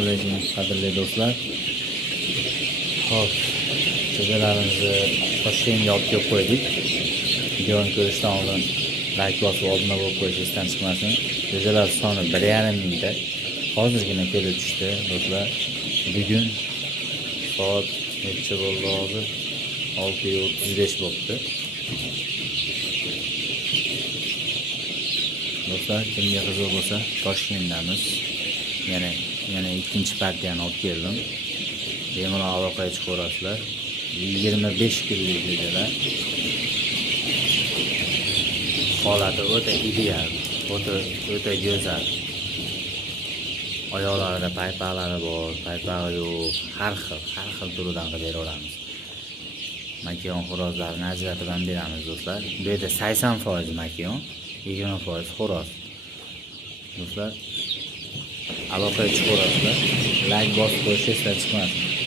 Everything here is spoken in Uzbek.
Assalomu alaykum qadrli do'stlar. Xo'p, jo'jalarimizni Toshkentga olib kelib qo'ydik. Videoni ko'rishdan oldin like bosib obuna bo'lib qo'yish esdan chiqmasin. Jo'jalar soni 1,5 mingta. Hozirgina kelib tushdi do'stlar. Bugun soat necha bo'ldi hozir? 6:35 bo'ldi. Do'stlar, kimga qiziq bo'lsa, Toshkentdamiz. Yana ikkinchi partiyani olib keldim. Bemalol aloqaga chiqaverasizlar. 25 kunlik jo'jalar. Holati o'ta ideal, o'ta go'zal. Oyoqlarida paypaqlari bor, paypog'i yo'q, har xil turidan qilib beraveramiz. Makiyon xo'rozlarini ajratib ham beramiz do'stlar. Bu yerda 80% makiyon, 20% xo'roz. Do'stlar, aloqaga chiqaverasizlar. Like bosib qo'yish esdan chiqmasin.